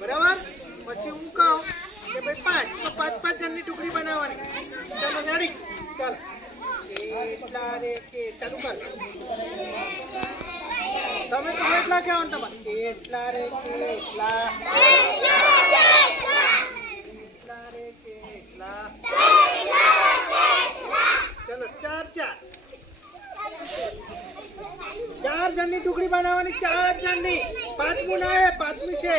બરાબર પછી હું કહું કે ભાઈ પાંચ તો પાંચ પાંચ જણની ટુકડી બનાવવાની ચાલો નડી ચાલો તમે કેટલા કહો એટલા કે એટલા રે કેટલા ચલો ચાર ચાર ચાર જણની ટુકડી બનાવવાની ચાર જણની પાંચમી ના આવે છે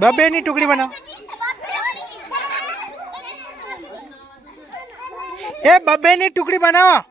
બબે ની ટુકડી બનાવ એ બબે ની ટુકડી બનાવા